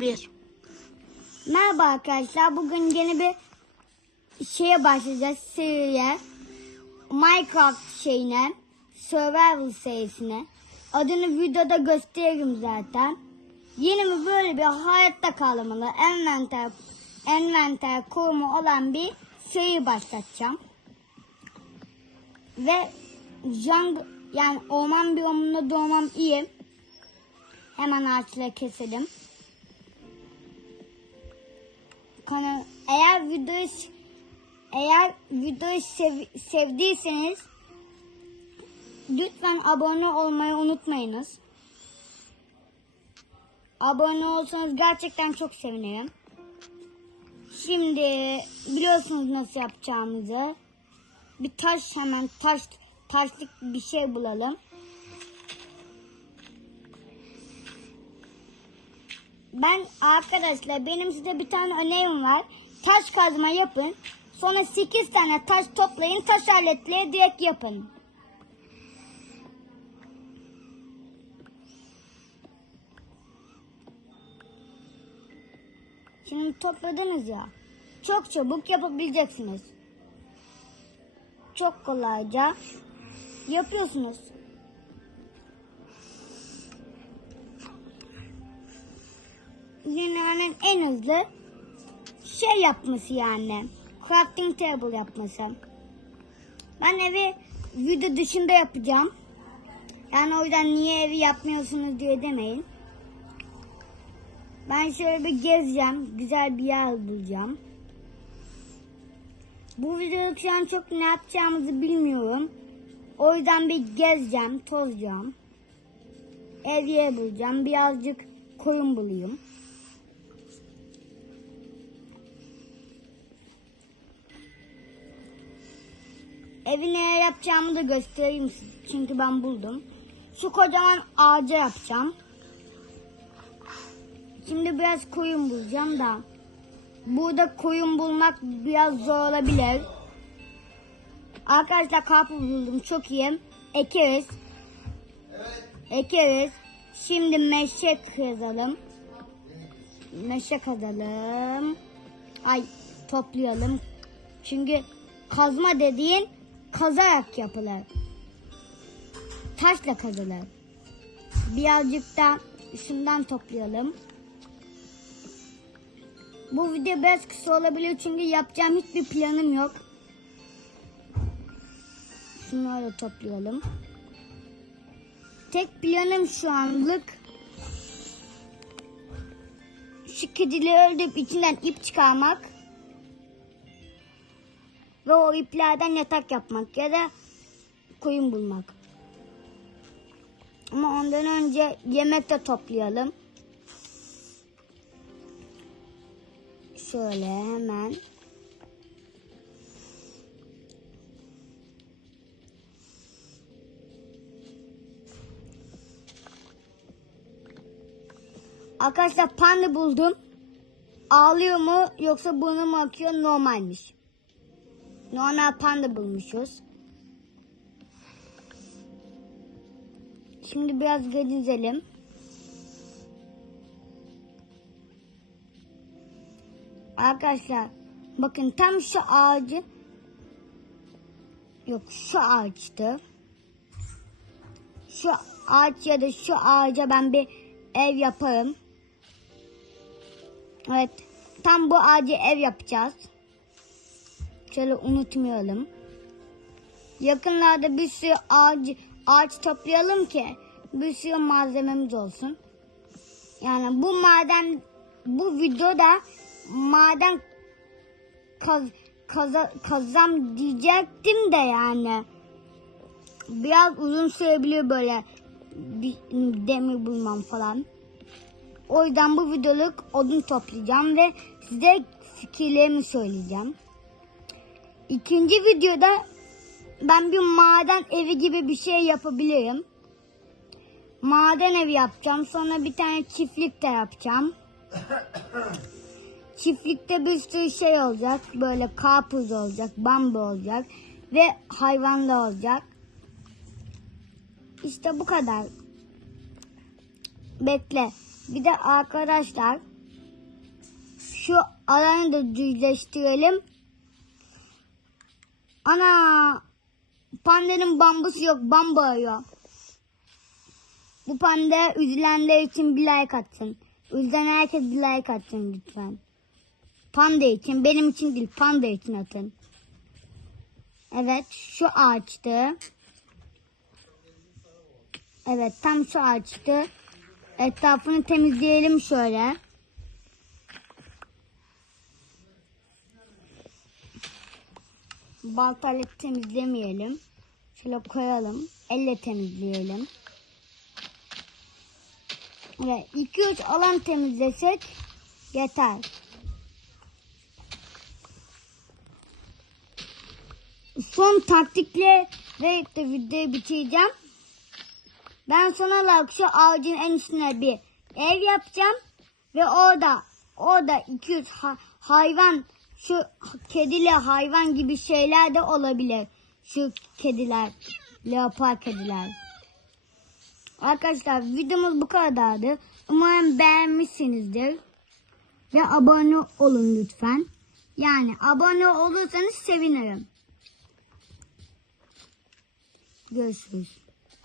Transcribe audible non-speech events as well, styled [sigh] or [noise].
Bir. Merhaba arkadaşlar. Bugün yeni bir şeye başlayacağız. Seriye. Minecraft şeyine. Survival serisine. Adını videoda gösteririm zaten. Yeni bir böyle bir hayatta kalmalı envanter envanter koruma olan bir seri başlatacağım. Ve jungle yani orman biyomunda doğmam iyi. Hemen ağaçları keselim. Kanal eğer videoyu eğer videoyu sev- sevdiyseniz lütfen abone olmayı unutmayınız. Abone olsanız gerçekten çok sevinirim. Şimdi biliyorsunuz nasıl yapacağımızı. Bir taş hemen taş taşlık bir şey bulalım. Ben arkadaşlar benim size bir tane önerim var. Taş kazma yapın. Sonra 8 tane taş toplayın. Taş aletleri direkt yapın. Şimdi topladınız ya. Çok çabuk yapabileceksiniz. Çok kolayca yapıyorsunuz. Dünyanın en hızlı şey yapması yani. Crafting table yapması. Ben evi video dışında yapacağım. Yani o yüzden niye evi yapmıyorsunuz diye demeyin. Ben şöyle bir gezeceğim. Güzel bir yer bulacağım. Bu videoluk şu an çok ne yapacağımızı bilmiyorum. O yüzden bir gezeceğim, tozacağım. Ev yer bulacağım. Birazcık koyun bulayım. Evi neye yapacağımı da göstereyim size. Çünkü ben buldum. Şu kocaman ağaca yapacağım. Şimdi biraz koyun bulacağım da. Burada koyun bulmak biraz zor olabilir. Arkadaşlar karpuz buldum. Çok iyi. Ekeriz. Ekeriz. Şimdi meşe kazalım. Meşe kazalım. Ay toplayalım. Çünkü kazma dediğin kazarak yapılır. Taşla kazılır. Birazcık da şundan toplayalım. Bu video biraz kısa olabilir çünkü yapacağım hiçbir planım yok. Şunları da toplayalım. Tek planım şu anlık şu kedileri öldürüp içinden ip çıkarmak ve o iplerden yatak yapmak ya da koyun bulmak. Ama ondan önce yemek de toplayalım. Şöyle hemen. Arkadaşlar panda buldum. Ağlıyor mu yoksa burnu mu akıyor normalmiş. Normal panda bulmuşuz. Şimdi biraz gezelim. Arkadaşlar bakın tam şu ağacı yok şu ağaçtı. Şu ağaç ya da şu ağaca ben bir ev yaparım. Evet tam bu ağacı ev yapacağız. Şöyle unutmayalım. Yakınlarda bir sürü ağaç, ağaç toplayalım ki bir sürü malzememiz olsun. Yani bu maden bu videoda maden kaz, kaza, kazam diyecektim de yani. Biraz uzun sürebiliyor böyle bir demir bulmam falan. O yüzden bu videoluk odun toplayacağım ve size fikirlerimi söyleyeceğim. İkinci videoda ben bir maden evi gibi bir şey yapabilirim. Maden evi yapacağım. Sonra bir tane çiftlik de yapacağım. [coughs] Çiftlikte bir sürü şey olacak. Böyle karpuz olacak, bambu olacak ve hayvan da olacak. İşte bu kadar. Bekle. Bir de arkadaşlar şu alanı da düzleştirelim. Ana pandanın bambusu yok bambu arıyor. Bu panda üzülenler için bir like atsın. Üzülen herkes bir like atsın lütfen. Panda için benim için değil panda için atın. Evet şu ağaçtı. Evet tam şu ağaçtı. Etrafını temizleyelim şöyle. Baltayla temizlemeyelim. Şöyle koyalım. Elle temizleyelim. Ve 2-3 alan temizlesek yeter. Son taktikle ve de videoyu bitireceğim. Ben son olarak şu ağacın en üstüne bir ev yapacağım. Ve orada orada 200 ha- hayvan şu kediyle hayvan gibi şeyler de olabilir. Şu kediler, leopar kediler. Arkadaşlar videomuz bu kadardı. Umarım beğenmişsinizdir. Ve abone olun lütfen. Yani abone olursanız sevinirim. Görüşürüz.